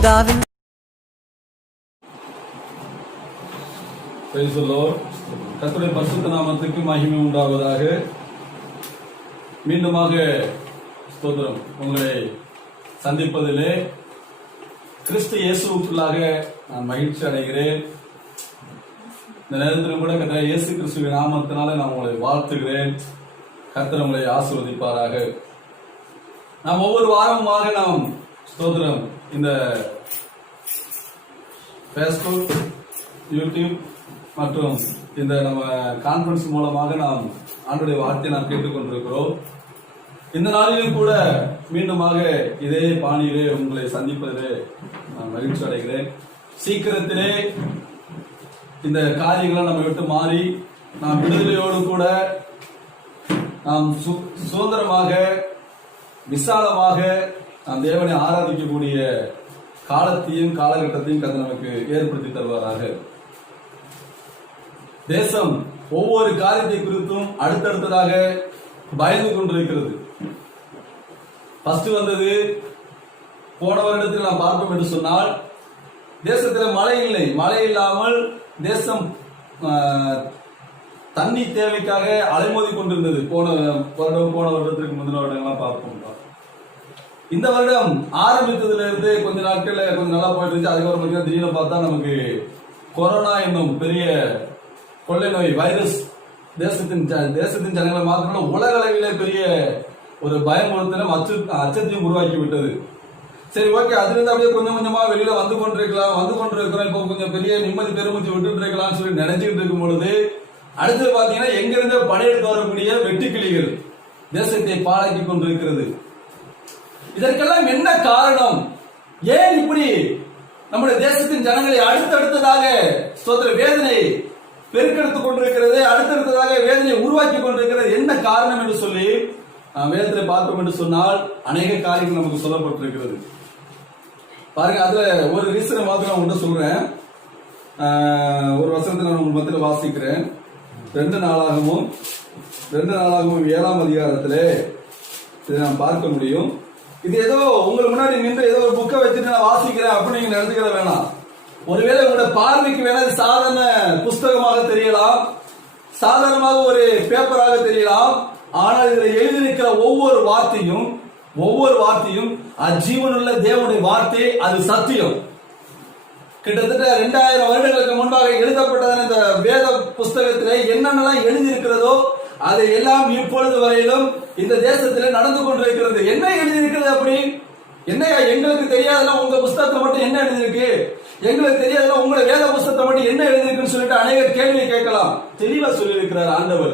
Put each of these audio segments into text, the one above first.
பிதாவின் கர்த்தருடைய பரிசுத்த நாமத்துக்கு மகிமை உண்டாவதாக. மீண்டுமாக ஸ்தோத்திரம் உங்களை சந்திப்பதிலே கிறிஸ்து இயேசுவுக்குள்ளாக நான் மகிழ்ச்சி அடைகிறேன். இந்த நேரத்திலும் கூட கர்த்தர் இயேசு கிறிஸ்துவின் நாமத்தினால நான் உங்களை வாழ்த்துகிறேன். கர்த்தர் உங்களை ஆசீர்வதிப்பாராக. நாம் ஒவ்வொரு வாரமாக நாம் ஸ்தோத்திரம் இந்த ஃபேஸ்புக், யூடியூப் மற்றும் இந்த நம்ம கான்பரன்ஸ் மூலமாக நாம் ஆண்டவருடைய வார்த்தையை நாம் கேட்டுக்கொண்டிருக்கிறோம். இந்த நாளிலும் கூட மீண்டுமாக இதே பாணியிலே உங்களை சந்திப்பதிலே நான் மகிழ்ச்சி அடைகிறேன். சீக்கிரத்திலே இந்த காரியங்களை நம்ம விட்டு மாறி நாம் விடுதலையோடு கூட நாம் சுதந்திரமாக விசாலமாக நாம் தேவனை ஆராதிக்கக்கூடிய காலத்தையும் காலகட்டத்தையும் கர்த்தர் நமக்கு ஏற்படுத்தி தருவாராக. தேசம் ஒவ்வொரு காரியத்தை குறித்தும் அடுத்தடுத்ததாக பயந்து கொண்டிருக்கிறது. ஃபர்ஸ்ட் வந்தது போன வருடத்தில் நாம் பார்ப்போம் என்று சொன்னால் தேசத்தில் மழை இல்லை. மழை இல்லாமல் தேசம் தண்ணி தேவைக்காக அலைமோதி கொண்டிருந்தது. போன வருடத்திற்கு முந்தின வருடங்கள்லாம் பார்ப்போம். இந்த வருடம் ஆரம்பித்ததுல இருந்து கொஞ்ச நாட்கள்ல கொஞ்சம் நல்லா போயிட்டு இருந்துச்சு. அதுக்கப்புறம் திடீர்னு பார்த்தா நமக்கு கொரோனா என்னும் பெரிய கொள்ளை நோய் வைரஸ் தேசத்தின் ஜனங்களை மாத்திரம் உலக அளவிலே பெரிய ஒரு பயமுறுத்தலும் அச்சத்தையும் உருவாக்கி விட்டது. சரி, ஓகே, அதுல இருந்து அப்படியே கொஞ்சம் கொஞ்சமா வெளியில வந்து கொண்டிருக்கிறோம். இப்போ கொஞ்சம் பெரிய நிம்மதி பெருமூச்சு விட்டு இருக்கலாம்னு சொல்லி நினைச்சுக்கிட்டு இருக்கும் பொழுது அடுத்து பாத்தீங்கன்னா எங்கிருந்து படையெடுத்து வரக்கூடிய வெட்டுக்கிளிகள் தேசத்தை பாழாக்கி கொண்டிருக்கிறது. இதற்கெல்லாம் என்ன காரணம்? ஏன் இப்படி நம்முடைய தேசத்தின் ஜனங்களை அடுத்தடுத்ததாக சோதர வேதனை பெருக்கெடுத்துக் கொண்டிருக்கிறது, அடுத்தடுத்ததாக வேதனையை உருவாக்கி கொண்டிருக்கிறது, என்ன காரணம் என்று சொல்லி வேதத்தை பார்த்தோம் என்று சொன்னால் அநேக காரியங்கள் நமக்கு சொல்லப்பட்டிருக்கிறது. பாருங்க, அதுல ஒரு ரீசனை மாத்திரம் ஒன்று சொல்றேன். ஒரு வசனத்தை நான் உங்க மத்தியில் வாசிக்கிறேன். 2 நாளாகவும் 7ஆம் அதிகாரத்திலே இதை நாம் பார்க்க முடியும். இது ஏதோ உங்களுக்கு முன்னாடி நின்று ஏதோ ஒரு புக்கை வச்சுட்டு நான் வாசிக்கிறேன் அப்படின்னு நீங்க நினைச்சுக்கிற வேணாம். ஒருவேளை உங்களோட பார்வைக்கு வேணா இது சாதாரண புஸ்தகமாக தெரியலாம், சாதாரணமாக ஒரு பேப்பராக தெரியலாம். ஆனால் இதில் எழுதியிருக்கிற ஒவ்வொரு வார்த்தையும் அஜீவனுள்ள தேவனுடைய வார்த்தை, அது சத்தியம். கிட்டத்தட்ட 2000 வருடங்களுக்கு முன்பாக எழுதப்பட்டதான இந்த வேத புஸ்தகத்திலே என்னென்னலாம் எழுதியிருக்கிறதோ அதை எல்லாம் இப்பொழுது வரையிலும் இந்த தேசத்தில் நடந்து கொண்டிருக்கிறது. என்ன எழுதியிருக்கிறது? அப்படி என்ன எங்களுக்கு தெரியாதுன்னா உங்க புஸ்தகத்துல மட்டும் என்ன எழுதியிருக்கு, எங்களுக்கு தெரியாதுன்னா உங்களை வேத புஸ்தகத்தை மட்டும் என்ன எழுதியிருக்குன்னு சொல்லிட்டு அநேக கேள்வி கேட்கலாம். தெளிவா சொல்லியிருக்கிறார் ஆண்டவர்.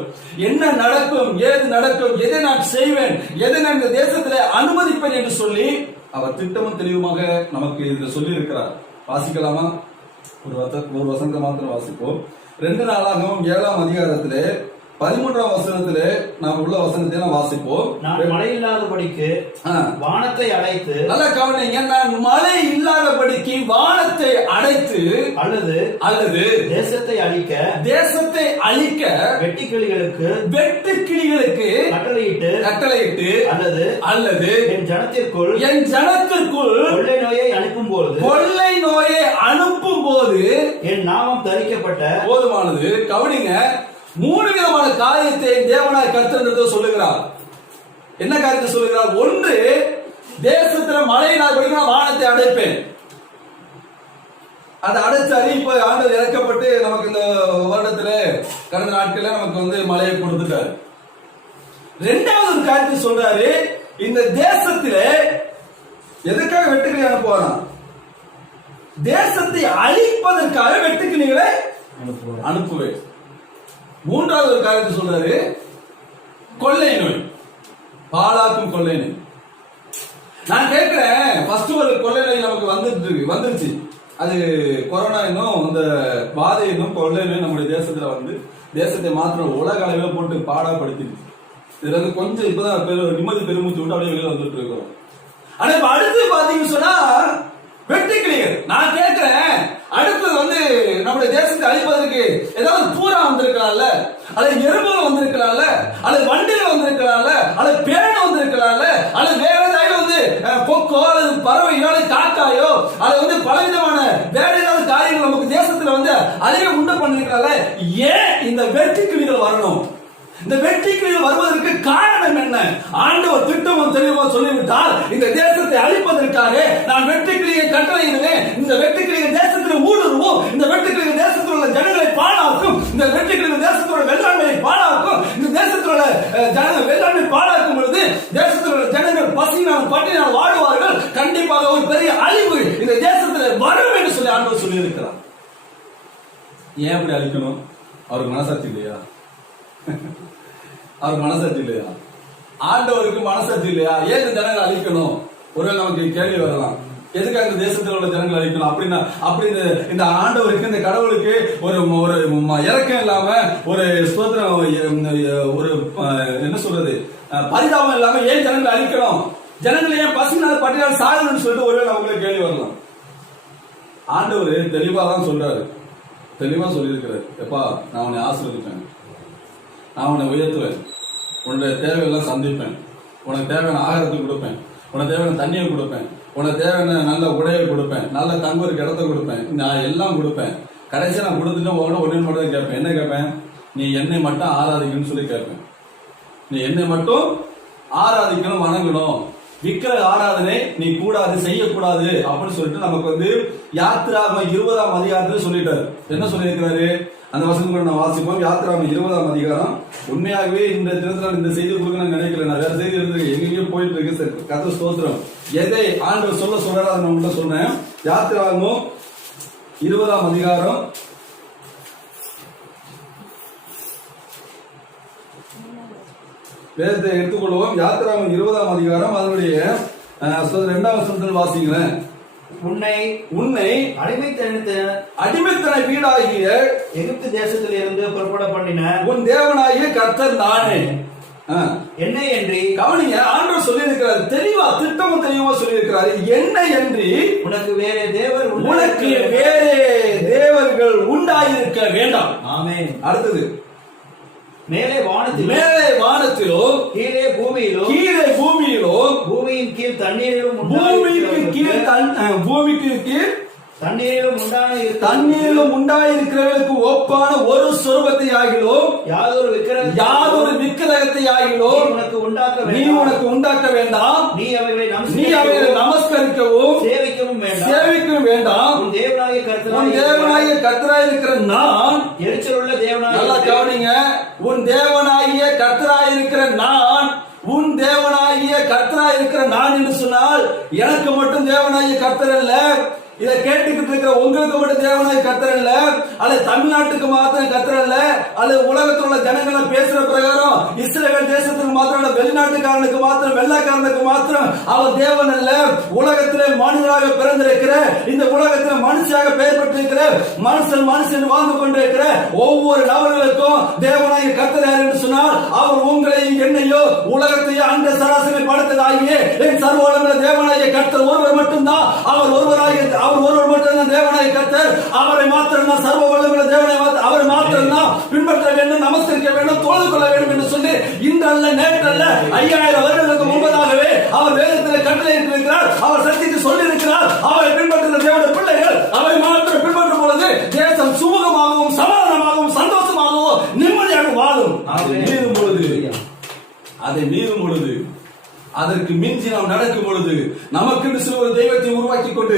என்ன நடக்கும், ஏது நடக்கும், எதை நான் செய்வேன், எதை நான் இந்த தேசத்துல அனுமதிப்பேன் என்று சொல்லி அவர் திட்டமும் தெளிவுமாக நமக்கு இதுல சொல்லி இருக்கிறார். வாசிக்கலாமா? ஒரு வசனத்தை மாத்திரம் வாசிப்போம். 2 நாளாகவும் 7ஆம் அதிகாரத்திலே 13ஆம் வசனத்திலே நாம் உள்ள வசனத்தை நாம் வாசிப்போம். நான் மழை இல்லாதபடிக்கு வானத்தை அடைத்து, நல்ல கவனிங்க, நான் மழை இல்லாதபடிக்கு வானத்தை அடைத்து அல்லது தேசத்தை அழிக்க வெட்டுக்கிளிகளுக்கு கட்டளையிட்டு அல்லது என் ஜனத்திற்குள் கொள்ளை நோயை அனுப்பும் போது என் நாமம் தரிக்கப்பட்ட போதுமானது. கவனிங்க, 3 விதமான காரியத்தை தேவனாய் கர்த்தர் சொல்லுகிறார். என்ன காரியத்தை சொல்லுகிறார்? ஒன்று, தேசத்துல மழை இல்லாதபடிக்கு நான் வானத்தை அடைப்பேன். அதை அடைச்சாரு. இப்ப ஆண்டவர் இறக்கப்பட்டு நமக்கு இந்த வருடத்துல கடந்த நாட்கள்ல நமக்கு மழையை கொடுத்துட்டாரு. 2வது ஒரு காரியத்தை சொல்றாரு, இந்த தேசத்தில எதுக்காக வெட்டுக்கிளி அனுப்புவாராம்? தேசத்தை அழிப்பதற்காக வெட்டுக்கிளிகளை அனுப்புவேன். 3வது ஒரு காரியத்தை சொல்றாரு, கொள்ளை நோய், பாழாக்கும் கொள்ளை நோய். நான் கேட்கிறேன், ஃபர்ஸ்ட் ஒரு கொள்ளை நோய் நமக்கு வந்துருச்சு. அது கொரோனா என்னும் இந்த பாதை என்னும் கொள்ளை நோய் நம்முடைய தேசத்துல தேசத்தை மாத்திரம் உலக அளவில் போட்டு பாடாப்படுத்திடுச்சு. இதுல கொஞ்சம் இப்பதான் நிம்மதி பெருமூச்சு விட்டு அப்படியே வெளியில வந்துட்டு இருக்கிறோம். ஆனா இப்ப அடுத்து பாத்தீங்கன்னு சொன்னா வெட்டுக்கிளிகள். நான் கேட்கிறேன், அடுத்தது நம்முடைய தேசத்தை அழிப்பதற்கு ஏதாவது பூரா வந்திருக்கலாம்ல, அல்லது எறும்புகள் வந்திருக்கலாம்ல, அல்லது வண்டிகள் வந்திருக்கலாம்ல, அல்லது பேரணம் வந்திருக்கலாம்ல, அல்லது வேற ஏதாவது கொக்கோ அல்லது பறவையோ அல்லது காக்காயோ அல்லது வெற்றி கிளிகள் வரணும். இந்த வெற்றி கிளிகள் வருவதற்கு காரணம் என்ன? ஆண்டவர் திட்டமும் தெளிவா சொல்லிவிட்டால், இந்த தேசத்தை அழிப்பதற்காக நான் வெற்றி கிளியை கட்டளையிடுவேன், இந்த வெற்றி கிளிகள் தேசத்தில் ஊடுருவோம், இந்த வெற்றி கிளிகள் தேசத்தில் உள்ள ஜனங்களை பாழாக்கும், இந்த வெற்றி கிளிகள் தேசத்தோட வெள்ளாண்மையை பாழாக்கும், இந்த தேசத்தோட வெள்ளாண்மை பாழாக்கும் பொழுது தேசத்தில் உள்ள ஜனங்கள் பசியினால் பட்டினால் வாடுவார்கள், கண்டிப்பாக ஒரு பெரிய அழிவு இந்த தேசத்தில் வரும் என்று சொல்லி ஆண்டவர் சொல்லி இருக்கிறார். ஏன் அப்படி அழிக்கணும்? அவருக்கு மனசாட்சி இல்லையா? அவர் மனசாட்சி இல்லையா? ஆண்டவருக்கு மனசாட்சி இல்லையா? ஏன் இந்த ஜனங்களை அழிக்கணும்? ஒருவேளை நமக்கு கேள்வி வரலாம், எதுக்கு அந்த தேசத்தில் உள்ள ஜனங்களை அழிக்கணும் அப்படின்னா, அப்படி இந்த ஆண்டவருக்கு, இந்த கடவுளுக்கு ஒரு ஒரு இறக்கம் இல்லாம, ஒரு ஸ்தோத்திரம், ஒரு என்ன சொல்றது, பரிதாபம் இல்லாம ஏன் ஜனங்களை அழிக்கணும்? ஜனங்களை ஏன் பசினால் பட்டினால் சாகணும்னு சொல்லிட்டு ஒருவேளை நமக்கு கேள்வி வரலாம். ஆண்டவர் தெளிவா தான் சொல்றாரு, தெளிவா சொல்லியிருக்கிறார். எப்பா, நான் உன்னை ஆசீர்வதிப்பேன், நான் உன்னை உயர்த்துவேன், உன்னுடைய தேவையெல்லாம் சந்திப்பேன், உனக்கு தேவையான ஆகாரத்தை கொடுப்பேன், உனக்கு தேவையான தண்ணியை கொடுப்பேன், உனக்கு தேவையான நல்ல உடையை கொடுப்பேன், நல்ல தங்குவதற்கு இடத்த கொடுப்பேன், நான் எல்லாம் கொடுப்பேன். கடைசியா நான் கொடுத்துட்டு உங்களோட ஒன்னே மட்டும் தான் கேட்பேன். என்ன கேட்பேன்? நீ என்னை மட்டும் ஆராதிக்கணும்னு சொல்லி கேட்பேன். நீ என்னை மட்டும் ஆராதிக்கணும், வணங்கணும். விக்கிரக ஆராதனை நீ கூடாது, செய்யக்கூடாது அப்படின்னு சொல்லிட்டு நமக்கு யாத்திராகமம் 20ஆம் அதிகாரத்தில் சொல்லிட்டாரு. என்ன சொல்லியிருக்கிறாரு? அந்த வசனங்களை நான் வாசிப்போம். யாத்திராகமம் 20ஆம் அதிகாரம். உண்மையாகவே இந்த தினத்தில் இந்த செய்தி கொடுக்க நான் நினைக்கல, நான் வேற செய்தி இருக்கு, எங்கேயும் போயிட்டு இருக்கு. கர்த்தர் ஸ்தோத்திரம். எதை ஆண்டவர் சொல்றாரு அதை நான் உங்கள்ட்ட சொன்னேன். யாத்திராகமம் 20ஆம் அதிகாரம் வேதத்தை எடுத்துக்கொள்வோம். யாத்திராகமம் 20ஆம் அதிகாரம் அதனுடைய 2ஆம் வசனத்தில் வாசிக்கிறேன். உன்னை அடிமைத்தன வீடாகிய எகிப்து தேசத்தில் இருந்து புறப்பட பண்ணின உன் தேவனாகிய கர்த்தர் நானே. என்னை என்று கவனிங்க, ஆண்டவர் சொல்லி இருக்கிறார், தெளிவா திட்டமும் தெளிவா சொல்லி இருக்கிறார். என்னை என்று உனக்கு வேற தேவர் தேவர்கள் உண்டாயிருக்க வேண்டாம். ஆமென். அடுத்தது, மேலே வானத்திலோ கீழே பூமியிலோ பூமியின் கீழ் தண்ணீரிலும் பூமிக்கு கீழ் தண்ணீரிலும் உண்டாயிருக்கிறவர்களுக்கு ஒப்பான ஒரு சொரூபத்தை ஆகிலோ யாதொரு விக்கிரகத்தை ஆகிலோ நீ உனக்கு உண்டாக்க வேண்டாம். நீ அவைகளை நமஸ்கரிக்கவும் சேவிக்கவும் வேண்டாம். உன் தேவனாகிய கர்த்தராய் இருக்கிற நான், எரிச்சலுள்ள தேவனாகிய, நல்லா கவனிங்க, உன் தேவனாகிய கர்த்தராய் இருக்கிற நான், உன் தேவனாகிய கர்த்தராய் இருக்கிற நான் என்று சொன்னால் எனக்கு மட்டும் தேவனாகிய கர்த்தர் அல்ல, இதை கேட்டுக்கிட்டு இருக்கிற உங்களுக்கு மட்டும் தேவனாய் கர்த்தர் அல்ல, அல்லது தமிழ்நாட்டுக்கு மாத்திரம் கர்த்தர் அல்ல, அல்லது உலகத்தில் உள்ள ஜனங்களை பேசுற பிரகாரம் இஸ்ரேல் தேசத்துக்கு மாத்திரம், வெளிநாட்டுக்காரனுக்கு மாத்திரம், வெள்ளைக்காரனுக்கு மாத்திரம் அவர் தேவன் அல்ல. உலகத்திலே மனிதனாக பிறந்திருக்கிற, இந்த உலகத்தில் மனுஷியாக பெயர் பெற்றிருக்கிற, மனுஷன் வாழ்ந்து கொண்டிருக்கிற ஒவ்வொரு நபர்களுக்கும் தேவனாகிய கர்த்தர் யார் என்று சொன்னால் அவர் உங்களையும் என்னையோ உலகத்தையோ அந்த சராசரி படுத்ததாகிய என் சர்வ தேவனாகிய கர்த்தர் ஒருவர் மட்டும்தான். அவர் ஒருவர் மட்டும்தான் தேவனாகிய கர்த்தர். அவரை மாத்திரம் தான் சர்வ வல்லமையுள்ள தேவனை அவரை மாத்திரம் தான் பின்பற்ற வேண்டும், நமஸ்கரிக்க வேண்டும், தொழுது கொள்ள வேண்டும் என்று சொல்லி இன்றல்ல நேற்றல்ல 5000 வருடங்களுக்கு முன்பதாகவே அவர் வேதத்தில் கட்டளையிட்டிருக்கிறார். அவர் சத்தியத்தை சொல்லி இருக்கிறார். அவரை பின்பற்றுகிற தேவனுடைய பிள்ளைகள் அவரை மாத்திரம் பின்பற்றும் பொழுது தேசம் சுமூகமாகவும் சமாதானமாகவும் சந்தோஷமாகவும் நிம்மதியாக வாழும். அதை மீறும் பொழுது அதற்கு மிஞ்சி நாம் நடக்கும் பொழுது நமக்கென்று சில ஒரு தெய்வத்தை உருவாக்கி கொண்டு,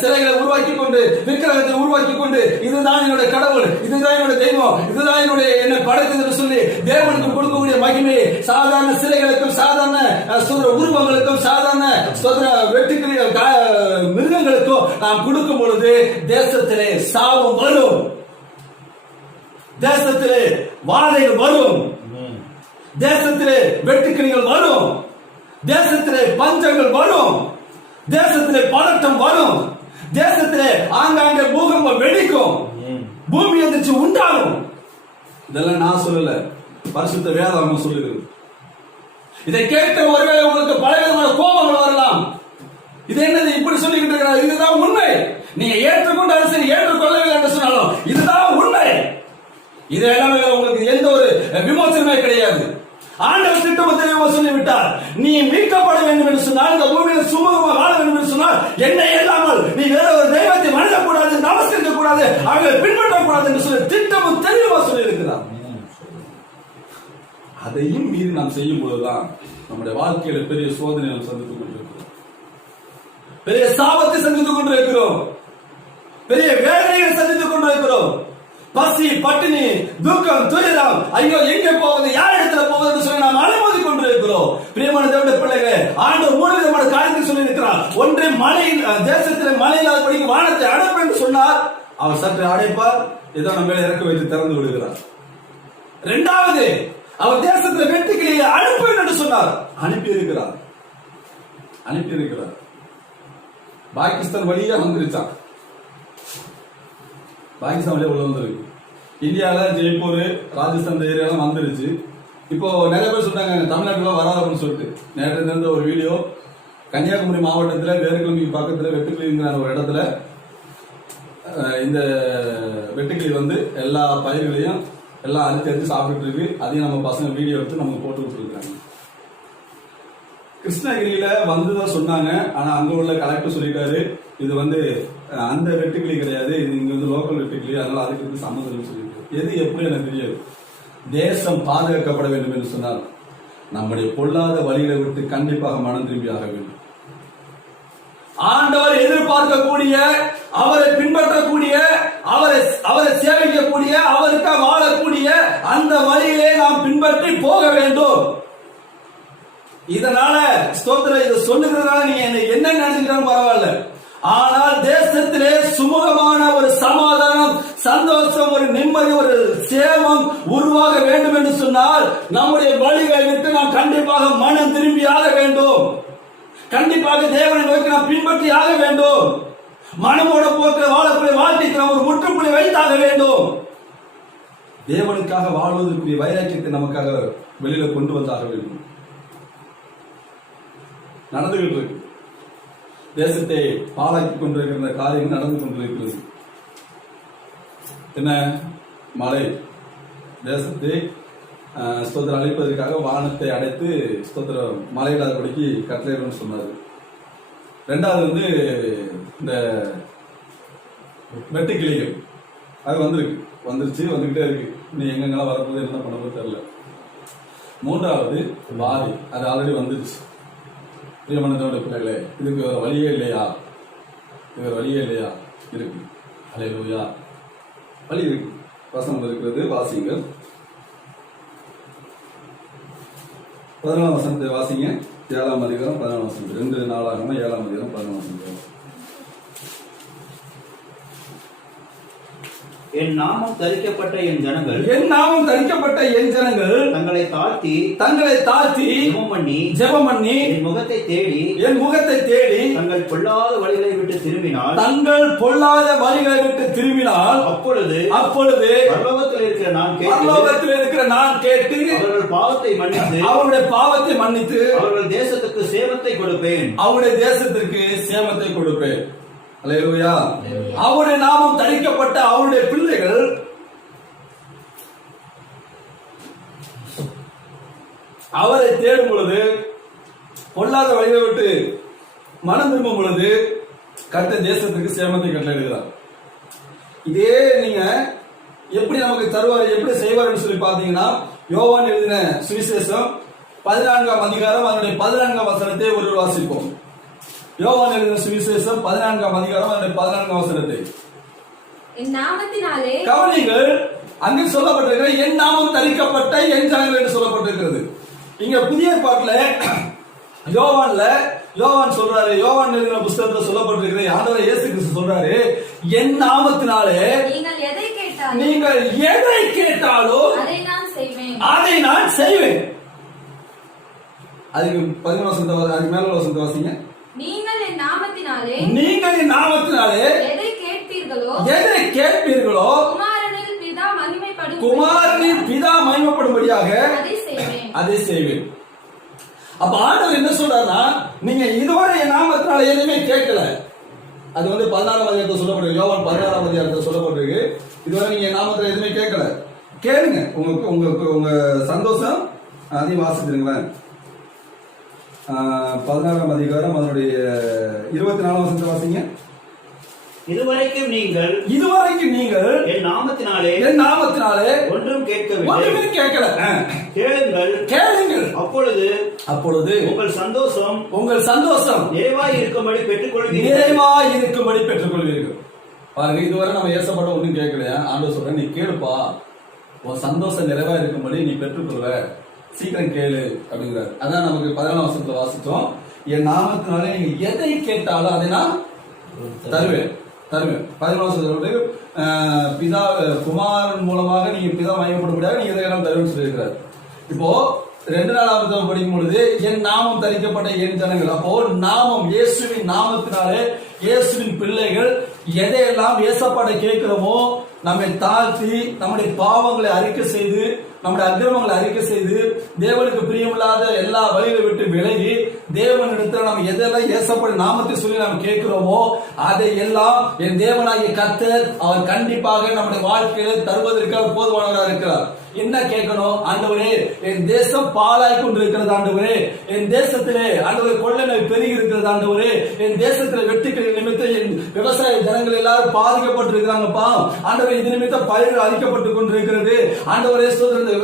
சிலைகளை உருவாக்கி கொண்டு, விக்கிரகத்தை உருவாக்கி கொண்டு, இதுதான் என்னுடைய கடவுள், இதுதான் என்னுடைய தெய்வம், இதுதான் என்னுடைய என்னை படைத்தது சொல்லி தேவனுக்கு கொடுக்கக்கூடிய மகிமையை சாதாரண சிலைகளுக்கும், சாதாரண உருவங்களுக்கும், சாதாரண வெட்டுக்கிளிகள் மிருகங்களுக்கும் நாம் கொடுக்கும் பொழுது தேசத்திலே சாபம் வரும், தேசத்திலே வாதைகள் வரும், தேசத்திலே வெட்டுக்கிளிகள் வரும், தேசத்திலே பஞ்சங்கள் வரும், தேசத்திலே பதட்டம் வரும், தேசத்திலே ஆங்காங்கே பூகம்பம் வெடிக்கும், பூமி எதிர்ச்சி உண்டாகும். இதெல்லாம் நான் சொல்லல, பரிசுத்த வேதாகமம் சொல்லுகிறது. இதை கேட்ட ஒருவேளை உங்களுக்கு பலவிதமான கோபங்கள் வரலாம். இது என்னது இப்படி சொல்லிக்கிட்டு இருக்கிறார்? இதுதான் உண்மை. நீங்க ஏற்றுக்கொண்டாலும் சரி, ஏற்றுக்கொள்ளவில்லை என்று சொன்னாலும் இதுதான் உண்மை. இதெல்லாம் உங்களுக்கு எந்த ஒரு விமோசனமே கிடையாது. ஆண்டவர் திட்டத்தை சொல்லிவிட்டார். நீ மீட்கப்பட வேண்டும் என்று சொன்னால், இந்த பூமியில் சுமூகமாக வாழ வேண்டும் என்று சொன்னால், என்னை இல்லாமல் நீ வேற ஒரு தெய்வத்தை வணங்கக்கூடாது, நமஸ்கரிக்க கூடாது, அவர்களை பின்பற்றக்கூடாது என்று சொல்லி திட்டமும் தெளிவா சொல்லி இருக்கிறார். அதையும் மீறி நாம் செய்யும் பொழுதுதான் நம்முடைய வாழ்க்கையில பெரிய சோதனை நாம் சந்தித்துக் கொண்டிருக்கிறோம், பெரிய சாபத்தை சந்தித்துக் கொண்டிருக்கிறோம், பெரிய வேதனைகளை சந்தித்துக் கொண்டிருக்கிறோம். பசி, பட்டினி, துக்கம், துயரம், ஐயோ எங்கே போவது, யார் இடத்துல போவது என்று சொல்லி நாம் அனுமதி கொண்டிருக்கிறோம். பிரியமான தேவனுடைய பிள்ளைகளே, ஆண்டவர் 3 விதமான காரியத்தை சொல்லி இருக்கிறார். ஒன்று, மழையில் தேசத்தில் மழை இல்லாதபடிக்கு வானத்தை அடைப்பு என்று சொன்னார். அவர் சற்று அடைப்பார், ஏதோ நம்ம மேல இறக்க வைத்து திறந்து விடுகிறார். இரண்டாவது, அவர் தேசத்தில் வெட்டுக்கிளியை அனுப்புவேன் என்று சொன்னார், அனுப்பி இருக்கிறார். பாகிஸ்தான் வழியா வந்துருச்சான், பாகிஸ்தான் வழியா உள்ள வந்துருக்கு. இந்தியாவில ஜெய்ப்பூர், ராஜஸ்தான் ஏரியாலாம் வந்துருச்சு. இப்போ நிறைய பேர் சொல்றாங்க தமிழ்நாட்டுல வராதுன்னு சொல்லிட்டு. நேற்று இருந்த ஒரு வீடியோ, கன்னியாகுமரி மாவட்டத்தில் வேறுகிழமைக்கு பக்கத்துல வெட்டுக்கிளிங்கிற ஒரு இடத்துல இந்த வெட்டுக்கிளி வந்து எல்லா பயிர்களையும் எல்லாம் அரிச்சு சாப்பிட்டு இருக்கு. அதையும் நம்ம பசங்க வீடியோ எடுத்து நமக்கு போட்டு விட்டுருக்காங்க. கிருஷ்ணகிரியில வந்துதான் சொன்னாங்க, ஆனா அங்க உள்ள கலெக்டர் சொல்லிட்டாரு இது வந்து அந்த வெட்டுக்கிளி கிடையாது, இது இங்க வந்து லோக்கல் வெட்டுக்கிளி, அதனால அதுக்கு வந்து சம்மந்தம் சொல்லிட்டு. எது எப்படி எனக்கு தெரியாது. தேசம் பாதுகாக்கப்பட வேண்டும் என்று சொன்னால் நம்முடைய பொல்லாத வழிகளை விட்டு கண்டிப்பாக மனம் திரும்பி ஆக வேண்டும். ஆண்டவர் எதிர்பார்க்கக்கூடிய, அவரை பின்பற்றக்கூடிய, அவரை சேவிக்கக்கூடிய, அவருக்காக வாழக்கூடிய அந்த வழியிலே நாம் பின்பற்றி போக வேண்டும். இதனால ஸ்தோத்திரம், இதை சொல்லுகிறதுனால நீங்க என்ன நினைச்சுக்கிட்டாலும் பரவாயில்ல, ஆனால் தேசத்திலே சுமூகமான ஒரு சமாதானம், சந்தோஷம், ஒரு நிம்மதி, ஒரு சேமம் உருவாக வேண்டும் என்று சொன்னால் நம்முடைய வழிகளை விட்டு நாம் கண்டிப்பாக மனம் திரும்பி ஆக வேண்டும். கண்டிப்பாக தேவனை நோக்கி நாம் பின்பற்றி ஆக வேண்டும். மனமோட போக்கில் வாழக்கூடிய வாழ்க்கைக்கு நாம் ஒரு முற்றுப்புள்ளி வைத்தாக வேண்டும். தேவனுக்காக வாழ்வதற்குரிய வைராக்கியத்தை நமக்காக வெளியில கொண்டு வந்தாக வேண்டும். நடந்துகிட்டு இருக்கு, தேசத்தை பாழாக்கி கொண்டிருக்கிற காரியம் நடந்து கொண்டிருக்கிறது. என்ன? மழை தேசத்தை ஸ்தோத்திரம் அழிப்பதற்காக வானத்தை அடைத்து ஸ்தோத்திரம் மழை இல்லாதபடிக்கு கட்டளையிடணும்னு சொன்னார். ரெண்டாவது வந்து இந்த வெட்டுக்கிளிகள் அது வந்துகிட்டே இருக்கு. நீ எங்கெங்கெல்லாம் வரப்போது என்ன பண்ணப்போ தெரியல. மூன்றாவது வாரி, அது ஆல்ரெடி வந்துருச்சு. பிரியமானவருடைய பிள்ளைகளே, இதுக்கு வேற வழியே இல்லையா? இருக்கு. அல்லேலூயா, வழி இருக்கு. வசனம் இருக்கிறது, வாசிங்கள். 14 வசனத்தை வாசிங்க. 7ஆம் அதிகாரம் 14 வசனம். 2 நாளாகம 7ஆம் அதிகாரம் 14 வசனம். என் நாமம் தரிக்கப்பட்ட என் ஜனங்கள் தங்களை தாழ்த்தி ஜெபம் பண்ணி என் முகத்தை தேடி தங்கள் பொல்லாத வழிகளை விட்டு திரும்பினால் அப்பொழுது பரலோகத்தில் இருக்கிற நான் கேட்டு அவர்கள் பாவத்தை மன்னித்து அவர்கள் தேசத்துக்கு சேமத்தை கொடுப்பேன். அல்லேலூயா. அவருடைய நாமம் தரிக்கப்பட்ட அவருடைய பிள்ளைகள் அவரை தேடும் பொழுது, பொல்லாத வழியை விட்டு மனம் திரும்பும் பொழுது கர்த்தர் தேசத்துக்கு சேமத்தை கட்டளையிடுகிறார். இதே நீங்க எப்படி நமக்கு தருவார், எப்படி செய்வார் சொல்லி பாத்தீங்கன்னா, யோவான் எழுதின சுவிசேஷம் 14ஆம் அதிகாரம் அதனுடைய 14ஆம் வசனத்தை ஒரு வாசிப்போம். யோவான் எழுதின சுவிசேஷம் 14ஆம் அதிகாரம் அதனுடைய 14ஆம் வசனத்தை கவனிங்கள். அங்கே சொல்லப்பட்டிருக்கிற என் நாமம் தரிக்கப்பட்ட என் ஜனங்கள் என்று சொல்லப்பட்டிருக்கிறது. இங்க புதிய ஏற்பாட்டுல யோவான் சொல்றாரு, யோவான் எழுதின புத்தகத்துல சொல்லப்பட்டிருக்கிற ஆண்டவர் இயேசு கிறிஸ்து சொல்றாரு, என் நாமத்தினாலே நீங்கள் எதை கேட்டாலும் அதை நான் செய்வேன். அதுக்கு 11 வசனத்தை, அதுக்கு மேல வசனத்தை வாசிங்க. நீங்கள் என் நாமத்தினாலே எதை கேட்பீர்களோ குமாரனின் பிதா மகிமைப்படும்படியாக அதை செய்வேன். அப்ப ஆண்டவர் என்ன சொல்றாருன்னா, நீங்க இதுவரை என் நாமத்தினால எதுவுமே கேட்கல. அது வந்து 14ஆம் அதிகாரத்தில் சொல்லப்பட்டிருக்கு, யோவான் 16ஆம் அதிகாரத்தில் சொல்லப்பட்டிருக்கு. இதுவரை நீங்க என் நாமத்துல எதுவுமே கேட்கல. கேளுங்க, உங்க சந்தோஷம். அதையும் வாசிச்சிருங்களேன். 16ஆம் அதிகாரம் அதனுடைய 24ஆம் வசனத்தை வாசிங்க. இதுவரைக்கும் நீங்கள் என் நாமத்தினாலே ஒன்றும் கேட்கவில்லை. ஒன்றுமே கேட்கல. கேளுங்கள், அப்பொழுது உங்கள் சந்தோஷம் நிறைவாய் இருக்கும்படி பெற்றுக்கொள்வீர்கள். பாருங்க, இதுவரை நம்ம ஏசப்பட ஒண்ணும் கேட்கலையா? ஆண்டவர் சொல்றேன், நீ கேளுப்பா, உன் சந்தோஷம் நிறைவா இருக்கும்படி நீ பெற்றுக்கொள்வ, சீக்கிரம் கேளு அப்படிங்கிறார். அதான் நமக்கு 14ஆம் வசனத்துல வாசிச்சோம். என் நாமத்தினாலே நீங்க எதை கேட்டாலும் அதை நான் தருவேன். 14ஆம் வசனத்துல பிதா குமாரன் மூலமாக நீங்க பிதா மயப்படும்படியாக நீங்க எதை தருவேன்னு சொல்லியிருக்கிறார். இப்போ 2 படிக்கும் பொழுது என் நாமம் தரிக்கப்பட்ட என் ஜனங்கள், அப்போ நாமம், இயேசுவின் நாமத்தினாலே இயேசுவின் பிள்ளைகள் எதையெல்லாம் ஏசப்பாட கேட்கிறோமோ நம்மை தாழ்த்தி நம்முடைய பாவங்களை அறிக்கை செய்து நம்முடைய அக்கிரமங்களை அறிக்கை செய்து தேவனுக்கு பிரியமில்லாத எல்லா வழிகளை விட்டு விலகி தேவனிடத்தில் நம்ம எதெல்லாம் ஏசப்பட நாமத்தை சொல்லி நாம் கேட்கிறோமோ அதை எல்லாம் என் தேவனாகிய கர்த்தர் அவர் கண்டிப்பாக நம்முடைய வாழ்க்கையில தருவதற்காக போதுமானவராக இருக்கிறார். என்ன கேட்கணும்? ஆண்டவரே, என் தேசம் பாழாய் கொண்டிருக்கிறது ஆண்டவரே, என் தேசத்திலே ஆண்டவரே கொள்ளை நோய் பெருகி இருக்கிறது ஆண்டவரே, என் தேசத்திலே வெட்டுக்கிற நிமித்தம் என் விவசாய ஜனங்கள் எல்லாரும் பாதிக்கப்பட்டிருக்கிறாங்கப்பா ஆண்டவரே, இது நிமித்தம் பயிர்கள் அழிக்கப்பட்டு கொண்டிருக்கிறது ஆண்டவரே,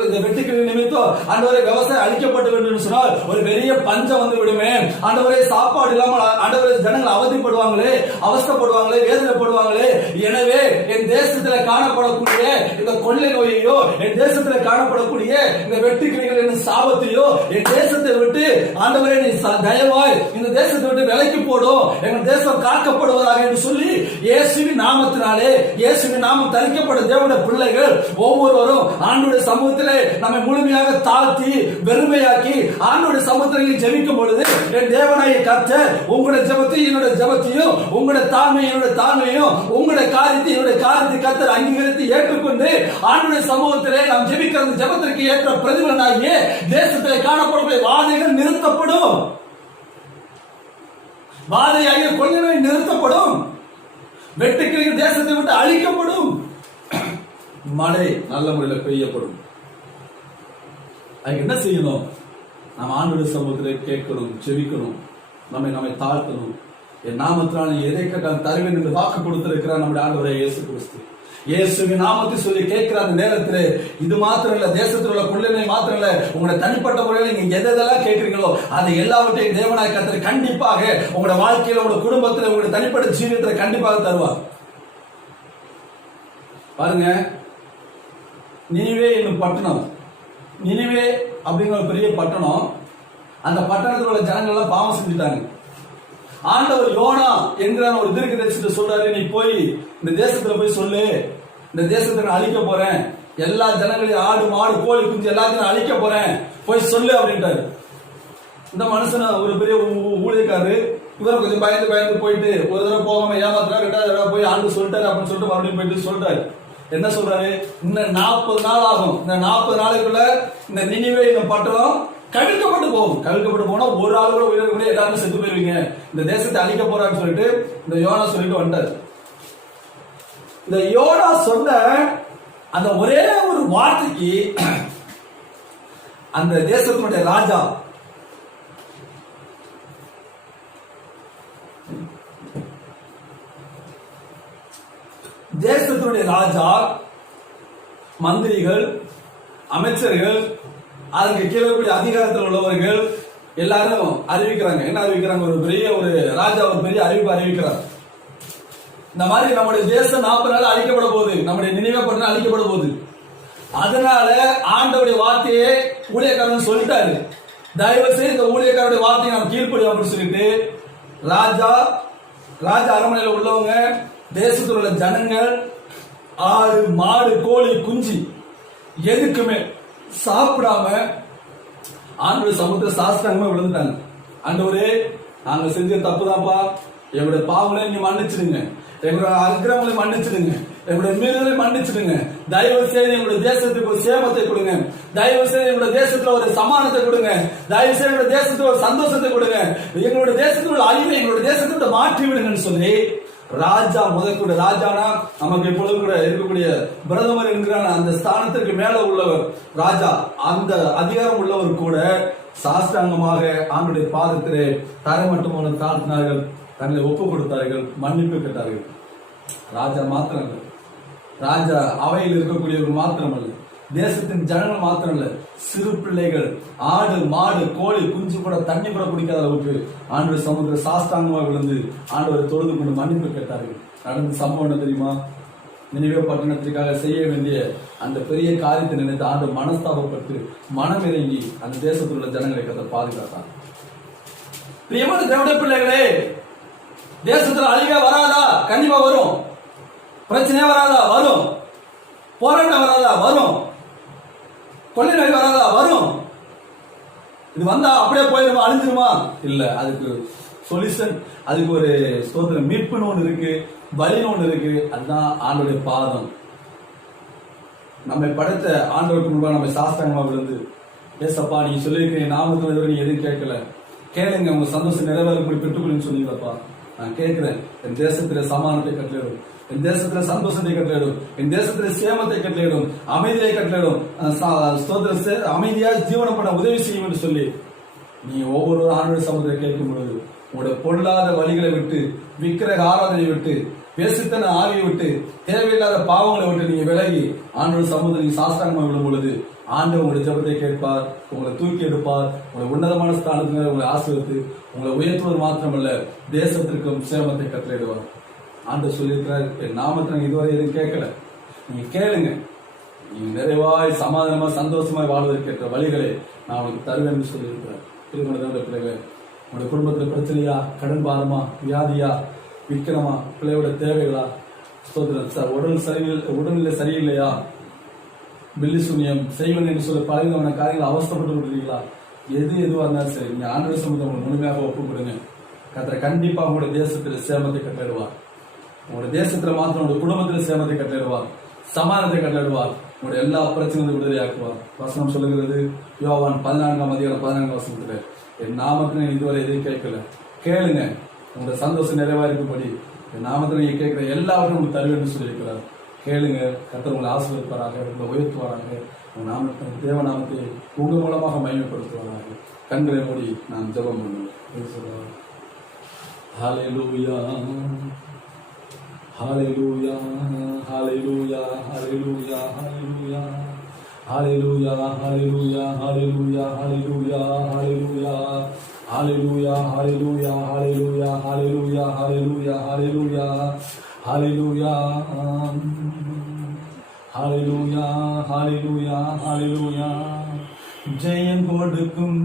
இந்த வெட்டுக்கிற நிமித்தம் ஆண்டவரே விவசாயம் அழிக்கப்பட்டு வேண்டும் சொன்னால் ஒரு பெரிய பஞ்சம் வந்து விடுமே ஆண்டவரே, சாப்பாடு இல்லாமல் ஆண்டவரே ஜனங்கள் அவதிப்படுவாங்களே, அவஸ்தப்படுவாங்களே, வேதனைப்படுவாங்களே. எனவே என் தேசத்துல காணப்படக்கூடிய இந்த கொள்ளை நோயையோ, என் தேசத்துல காணப்படக்கூடிய இந்த வெட்டுக்கிளிகள் என்ற சாபத்தையோ என் தேசத்தை விட்டு ஆண்டவரே நீ தயவாய் இந்த தேசத்தை விட்டு விலைக்கு போடும், எங்கள் தேசம் காக்கப்படுவதாக என்று சொல்லி இயேசுவின் நாமத்தினாலே, இயேசுவின் நாமம் தரிக்கப்பட்ட தேவனுடைய பிள்ளைகள் ஒவ்வொருவரும் ஆண்டவருடைய சமூகத்திலே நம்மை முழுமையாக தாழ்த்தி வெறுமையாக்கி ஆண்டவருடைய சமூகத்தில் ஜெபிக்கும் பொழுது என் தேவனாகிய கர்த்தர் உங்களுடைய ஜெபத்தையும் என்னுடைய ஜெபத்தையும், உங்களுடைய தாழ்மையும் என்னுடைய தாழ்மையும், உங்களுடைய காரியத்தை கர்த்தர் அங்கீகரித்து ஏற்றுக்கொண்டு ஆண்டவருடைய சமூகத்திலே நாம் ஜெபிக்கிற ஜெபத்திற்கு ஏற்ற பிரதிபலனாகிய தேசத்திலே காணப்படக்கூடிய வாதைகள் நிறுத்தப்படும், வாதையாகிய கொள்ளை நோய் நிறுத்தப்படும், வெட்டுக்கிளிகள் தேசத்தை விட்டு அழிக்கப்படும், மழை நல்ல முறையில் பெய்யப்படும். அதுக்கு என்ன செய்யணும்? நாம் ஆண்டவருடைய சமூகத்திலே கேட்கணும், ஜெபிக்கணும், நம்மை தாழ்த்தணும். என் நாமத்தினால் எதை கேட்டாலும் தருவேன் என்று வாக்கு கொடுத்திருக்கிறார் நம்முடைய ஆண்டவரே இயேசு கிறிஸ்து. இயேசுவின் நாமத்தை சொல்லி கேட்கிற அந்த நேரத்தில் இது மாத்திரம் இல்ல, தேசத்தில் உள்ள கொள்ளை மாத்திரம் இல்ல, உங்களுடைய தனிப்பட்ட முறையில் நீங்க எதெல்லாம் கேட்கிறீங்களோ அதை எல்லாவற்றையும் தேவனாய் கர்த்தர் கண்டிப்பாக உங்களுடைய வாழ்க்கையில, உங்களுடைய குடும்பத்தில், உங்களுடைய தனிப்பட்ட ஜீவியத்தில் கண்டிப்பாக தருவார். பாருங்க, நினிவே என்னும் பட்டணம், நினிவே அப்படிங்கிற ஒரு பெரிய பட்டணம், அந்த பட்டணத்தில் உள்ள ஜனங்கள் எல்லாம் பாவம் செஞ்சுட்டாங்க. ஆண்டவர் யோனா என்கிற ஒரு தீர்க்கதரிசிட்ட சொல்றாரு, நீ போய் இந்த தேசத்துல போய் சொல்லு, இந்த தேசத்தை நான் அழிக்க போறேன், எல்லா ஜனங்களையும் ஆடு மாடு கோழி குஞ்சு எல்லாத்தையும் அழிக்க போறேன், போய் சொல்லு அப்படின்ட்டாரு. இந்த மனுஷன் ஒரு பெரிய ஊழியக்காரரு, இவரை கொஞ்சம் பயந்து போயிட்டு ஒரு தடவை போகாம ஏமாத்துறா, 2வது தடவை போய் ஆண்டு சொல்லிட்டாரு அப்படின்னு சொல்லிட்டு மறுபடியும் போயிட்டு சொல்றாரு. என்ன சொல்றாரு? இன்னும் 40 நாள் ஆகும், இந்த 40 நாளைக்குள்ள இந்த நினிவே என்னும் பட்டணம் கவிழ்க்கப்பட்டு போகும். கவிழ்க்கப்பட்டு போனா ஒரு ஆள் கூட உயிரோட கூட எல்லாருமே செத்து போயிருவீங்க, இந்த தேசத்தை அழிக்க போறான்னு சொல்லிட்டு இந்த யோனா சொல்லிட்டு வந்தார். இந்த யோனா சொன்ன அந்த ஒரே ஒரு வார்த்தைக்கு அந்த தேசத்தினுடைய ராஜா மந்திரிகள், அமைச்சர்கள், அதுக்கு கீழே கூடிய அதிகாரத்தில் உள்ளவர்கள் எல்லாரும் அறிவிக்கிறாங்க. என்ன அறிவிக்கிறாங்க? ஒரு பெரிய ராஜா ஒரு பெரிய அறிவிப்பு அறிவிக்கிறார். இந்த மாதிரி நம்முடைய தேசம் 40 நாள் அழிக்கப்பட போகுது, நம்முடைய நினைவே பட்டணம் அழிக்கப்பட போகுது. அதனால ஆண்டவருடைய வார்த்தையை ஊழியக்காரன் சொல்லிட்டாரு, தயவு செய்து இந்த ஊழியக்காரருடைய வார்த்தையை நாம் கீழ்ப்படி அப்படின்னு சொல்லிட்டு ராஜா அரண்மனையில் உள்ளவங்க, தேசத்தில் உள்ள ஜனங்கள், ஆடு மாடு கோழி குஞ்சு எதுக்குமே சாப்பிடாம ஆண்டவருடைய சமூகத்தில் சாஸ்திரமா விழுந்துட்டாங்க. ஆண்டவரே, நாங்க செஞ்ச தப்புதான்ப்பா, எங்களுடைய பாவங்களை நீங்க மன்னிச்சிடுங்க, எங்களுடைய அக்கிரமங்களை மன்னிச்சிடுங்க, எங்களுடைய மீறுதலை மன்னிச்சிடுங்க, தயவு செய்து எங்களுடைய தேசத்துக்கு ஒரு சேமத்தை கொடுங்க, தயவு செய்து எங்களுடைய தேசத்துல ஒரு சமானத்தை கொடுங்க, தயவு செய்து எங்களுடைய தேசத்துல ஒரு சந்தோஷத்தை கொடுங்க, எங்களுடைய தேசத்துல உள்ள அழிவை எங்களுடைய தேசத்தை மாற்றி விடுங்கன்னு சொல்லி ராஜா முதற்கூட, ராஜானா நமக்கு எப்பொழுதும் கூட இருக்கக்கூடிய பிரதமர் என்கிற அந்த ஸ்தானத்திற்கு மேல உள்ளவர் ராஜா, அந்த அதிகாரம் உள்ளவர் கூட சாஸ்திராங்கமாக ஆண்டுடைய பாதத்திலே தரை மட்டும் தாழ்த்தினார்கள், தங்களை ஒப்பு கொடுத்தார்கள், மன்னிப்பு கேட்டார்கள். ராஜா மாத்திரம் இல்லை, ராஜா அவையில் இருக்கக்கூடியவர்கள் மாத்திரம் அல்ல, தேசத்தின் ஜனங்கள் மாத்திரம் இல்ல, சிறு பிள்ளைகள், ஆடு மாடு கோழி குஞ்சு கூட தண்ணி கூட குடிக்காத அளவுக்கு ஆண்டவர் சமுத்திர சாஸ்தாங்கமாக விழுந்து ஆண்டவரை தொழுது கொண்டு மன்னிப்பு கேட்டார்கள். நடந்த சம்பவம் என்ன தெரியுமா? நினைவே பட்டணத்திற்காக செய்ய வேண்டிய அந்த பெரிய காரியத்தை நினைத்து ஆண்டு மனஸ்தாபப்பட்டு மனம் இறங்கி அந்த தேசத்தில் உள்ள ஜனங்களை கதை பாதுகாத்தார். பிரியமான தேவனுடைய பிள்ளைகளே, தேசத்துல அழிவே வராதா? கண்டிப்பா வரும். பிரச்சனையே வராதா? வரும். போராட்டம் வராதா? வரும். கொள்ளை நோய் வராதா? வரும். இது வந்தா அப்படியே போயிருமா? அழிஞ்சிருமா? இல்ல, அதுக்கு சொல்யூஷன், அதுக்கு ஒரு ஸ்தோத்திர மீட்புன்னு ஒண்ணு இருக்கு, பலின்னு ஒண்ணு இருக்கு. அதுதான் ஆண்டோடைய பாதம். நம்மை படைத்த ஆண்டவருக்கு முன்பாக நம்ம சாஸ்திரமா விழுந்து, ஏசப்பா நீ சொல்லியிருக்க நாமத்துல நீ எதுவும் கேட்கல, கேளுங்க உங்க சந்தோஷம் நிறைவேறப்படி பெற்றுக்கொள்ளுன்னு சொன்னீங்களப்பா. நான் கேட்கிறேன், என் தேசத்துல சமாதானத்தை கட்டளையிடும், என் தேசத்துல சந்தோஷத்தை கட்டளையிடும், என் தேசத்துல சேமத்தை கட்டளையிடும், அமைதியை கட்டளையிடும், அமைதியா ஜீவனம் பண்ண உதவி செய்யும் என்று சொல்லி நீ ஒவ்வொரு ஆண்டு சமுதிரை கேட்கும் பொழுது உங்களுடைய பொல்லாத வழிகளை விட்டு, விக்கிரக ஆராதனை விட்டு, பேசித்தன ஆவியை விட்டு, தேவையில்லாத பாவங்களை விட்டு நீங்க விலகி ஆண்டோட சமுதிரம் சாஸ்திரமா விடும் பொழுது ஆண்டவர் உங்களுடைய ஜெபத்தை கேட்பார், உங்களை தூக்கி எடுப்பார், உங்களை உன்னதமான ஸ்தானத்தினர் உங்களை ஆசீர்வதித்து உங்களை உயர்த்துவது மாத்திரமல்ல தேசத்திற்கும் சேமத்தை கட்டளையிடுவார். ஆண்டவர் சொல்லியிருக்கிறார், என் நாமத்தில் இதுவரை எதுவும் கேட்கல, நீங்க கேளுங்க, நீங்க நிறைவாய் சமாதானமா சந்தோஷமாய் வாழ்வதற்கேற்ற வழிகளை நான் உங்களுக்கு தருவேன் என்று சொல்லியிருக்கிறார். திருமண பிள்ளைகளை, உங்களுடைய குடும்பத்தில் பிரச்சனையா, கடன் பாரமா, வியாதியா, விக்கிரமா, பிள்ளையோட தேவைகளா, உடல்நிலை சரியில்லையா, பில்லி சூன்யம் செய்வன் என்று சொல்ல பலவிதமான காரியங்கள் அவஸ்தப்பட்டு விடுறீங்களா, எதுவாக இருந்தாலும் சரி, நீங்க ஆண்டவர் சமூகத்தை உங்களுக்கு முழுமையாக ஒப்பு கொடுங்க. கர்த்தர் கண்டிப்பா உங்களுடைய தேசத்துல சேமத்தை கட்டளிடுவார். உங்களுடைய தேசத்துல மாத்திரம் உங்களுடைய குடும்பத்துல சேமத்தை கட்டளிடுவார், சமாதானத்தை கட்டளிடுவார், உங்களுடைய எல்லா பிரச்சனைகளும் விடுதலையாக்குவார். வசனம் சொல்லுகிறது, யோவான் 14:14 என் நாமத்தில் இதுவரை எதையும் கேட்கல, கேளுங்க உங்களுடைய சந்தோஷம் நிறைவாயிருக்கும்படி என் நாமத்தில் நீங்க கேட்கிற எல்லாவற்றையும் உங்களுக்கு தருவேன் சொல்லியிருக்கிறார். கேளுங்க, கர்த்தர் உங்களை ஆசீர்வதிப்பாராக, உங்களை உயர்த்துவாராக, உங்க நாமத்தை தேவ நாமத்தை உங்க மூலமாக மகிமைப்படுத்துவாராக. கண்களை மூடி நாம் ஜெபம் பண்ணுவோம். ஹல்லேலூயா, ஹல்லேலூயா, ஹல்லேலூயா, ஹல்லேலூயா, ஹல்லேலூயா, ஹல்லேலூயா, ஹல்லேலூயா, ஹல்லேலூயா, ஹல்லேலூயா, ஹல்லேலூயா, ஹalleluya, hallelujah, hallelujah, hallelujah, hallelujah, hallelujah, hallelujah, hallelujah, hallelujah, hallelujah. ஜெயம் கொடுக்கும்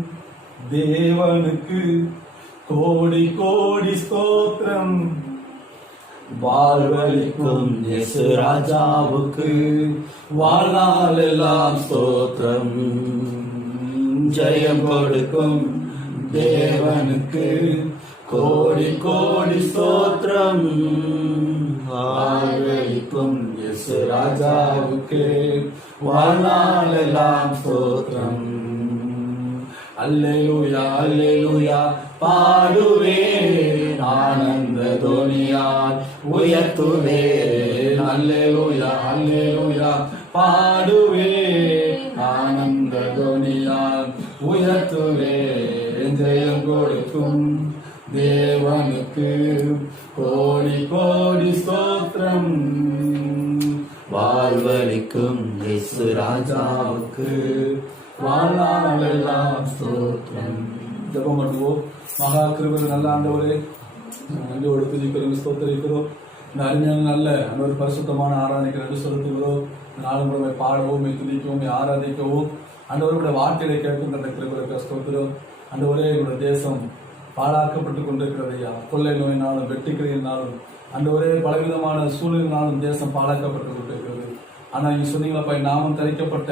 தேவனுக்கு கோடி கோடி ஸ்தோத்திரம், வாழ்வளிக்கும் இயேசு ராஜாவுக்கு வாழ்நாளெல்லாம் ஸ்தோத்திரம். ஜெயம் கொடுக்கும் தேவனுக்கு கோடி கோடி ஸ்தோத்திரம், வாழ்வளிக்கும் இயேசு ராஜாவுக்கு வாழ்நாளெல்லாம் ஸ்தோத்திரம். அல்லேலூயா, அல்லேலூயா பாடுவேன் ஆனந்த தொனியால் உயர்த்துவேன். அல்லேலூயா, அல்லேலூயா பாடுவேன் ஆனந்த தொனியால் உயர்த்துவேன். ஜெயம் கொடுக்கும் தேவனுக்கு கோடி கோடி ஸ்தோத்திரம், வாழ்வளிக்கும் இயேசு ராஜாவுக்கு வாழ்நாளெல்லாம் ஸ்தோத்திரம். ஜெபம் பண்ணுவோம். மகா கிருபை நல்ல ஆண்டவரே, நன்றி துதிக்கிறோம், ஸ்தோத்திரிக்கிறோம். இந்த அருமையான நல்ல ஒரு பரிசுத்தமான ஆராதனைக்கு நன்றி செலுத்துகிறோம். நாலு முறை பாடவும், துதிக்கவும், ஆராதிக்கவும் ஆண்டவருடைய வார்த்தையை கேட்கும் அந்த கிருபைக்கு ஸ்தோத்திரம். ஆண்டவரே, எங்களுடைய தேசம் பாழாக்கப்பட்டு கொண்டிருக்கிறது ஐயா. கொள்ளை நோயினாலும் வெட்டுக்கிறையினாலும் ஆண்டவரே பலவிதமான சூழலினாலும் தேசம் பாழாக்கப்பட்டு கொண்டிருக்கிறது. ஆனா நீங்க சொன்னீங்களப்பா, நாமம் தரிக்கப்பட்ட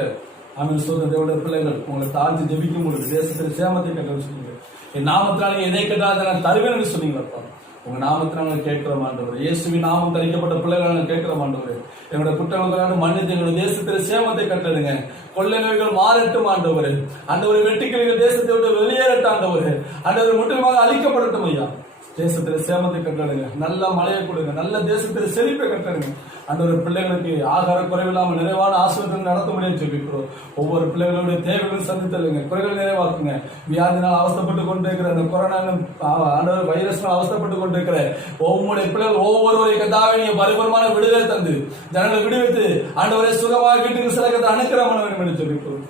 ஆமென் சொல்ற தேவனுடைய பிள்ளைகள் உங்களை தாழ்ந்து ஜெபிக்கும் பொழுது தேசத்தில் சேமத்தை கட்ட சொன்னீங்க. என் நாமத்தினால எதை கேட்டால் நான் தருவேன் என்று சொன்னீங்களப்பா. உங்க நாமத்தினால கேட்கிற ஆண்டவரே, இயேசுவின் நாமம் தரிக்கப்பட்ட பிள்ளைகள் கேட்கிற ஆண்டவரே, எங்களுடைய குற்றங்களான மன்னித்து எங்களுடைய தேசத்தில் சேமத்தை கட்டடுங்க. கொள்ளை நோய்கள் மாறட்டும் ஆண்டவரே, ஆண்டவரை வெட்டுக்கிளைகள் தேசத்தை விட்டு வெளியேறட்டும் ஆண்டவரே, ஆண்டவரை முற்றிலுமாக அழிக்கப்படட்டும் ஐயா. தேசத்துல சேமத்தை கட்டடுங்க, நல்ல மழையை கொடுங்க, நல்ல தேசத்துல செழிப்பை கட்டடுங்க. ஆண்டவர் பிள்ளைகளுக்கு ஆகார குறைவில்லாமல் நிறைவான ஆசிரியர்கள் நடத்த முடியும் சொல்லிக்கிறோம். ஒவ்வொரு பிள்ளைகளுடைய தேவைகளும் சந்தித்தலுங்க, குறைகள் நிறைவாக்குங்க. வியாதினால் அவஸ்தப்பட்டு கொண்டிருக்கிற அந்த கொரோனா ஆண்டவர் வைரஸ்னால் அவஸ்தப்பட்டு கொண்டிருக்கிற ஒவ்வொரு பிள்ளைகள் ஒவ்வொருவரையும் கத்தாவே நீங்க பரிபூர்ணமான விடுதலை தந்து ஜனங்களை விடுவித்து ஆண்டவரை சுகமாக வீட்டுக்கு சிலகத்தை அனுக்கிரமணம் வேண்டும் என்று சொல்லிக்கிறோம்.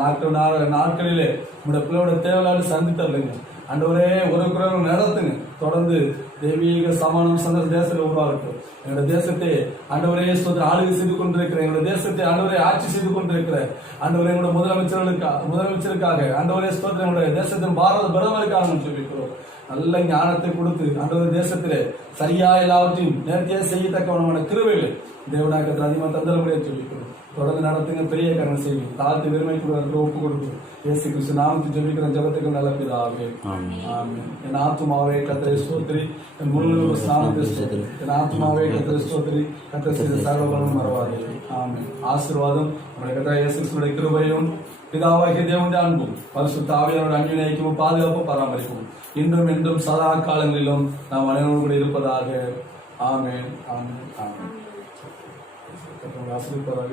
லாக்டவுன் நாட்களிலே உங்களுடைய பிள்ளையோட தேவையான சந்தித்தல்லுங்க. ஆண்டவரே ஒரு குறைகள் நடத்துங்க. தொடர்ந்து தெய்வீக சமானம் சந்த தேசத்தில் உருவாகட்டும். எங்களுடைய தேசத்தை ஆண்டவரே ஆளுகை செய்து கொண்டிருக்கிற எங்களுடைய தேசத்தை ஆண்டவரை ஆட்சி செய்து கொண்டிருக்கிற ஆண்டவரே எங்களுடைய முதலமைச்சருக்காக ஆண்டவரே ஸ்தோத்திரம் எங்களுடைய தேசத்தின் பாரத பிரதமருக்காக சொல்லிக்கிறோம். நல்ல ஞானத்தை கொடுத்து ஆண்டவர் தேசத்திலே சரியா எல்லாவற்றையும் நேர்த்தியாக செய்யத்தக்கவனமான கிருபைகளை தேவனாக்கத்தில் அதிகமாக தந்தரமுடிய சொல்லிக்கிறோம். தொடர்ந்து நடத்துங்க, பெரிய காரணம் செய்யும், தாழ்த்து பெருமை ஒப்பு கொடுக்கும். இயேசு கிறிஸ்து நாமத்தில் ஜெபிக்கிற ஜெபத்துக்கு நல்ல பிதாவே, ஆமென். என் ஆத்துமாவே கர்த்தரை ஸ்தோத்திரி, என் முழு ஸ்நானத்தை ஸ்தோத்திரி, என் ஆத்துமாவே கர்த்தரை ஸ்தோத்திரி, கர்த்தர் செய்த சகல வல்லமையும் மறவாதே. ஆமென். ஆசீர்வாதம் நம்முடைய கர்த்தர் இயேசு கிறிஸ்துவின் கிருபையும் பிதாவாகிய தேவனுடைய அன்பும் பரிசுத்த ஆவியானவருடைய அன்பின் ஐக்கியமும் பாதுகாப்பும் பராமரிப்பும் இன்றும் என்றும் சதா காலங்களிலும் நாம் அனைவரும் கூட இருப்பதாக. ஆமென், ஆமென், ஆமென். ஆசீர்வதிப்பதாக.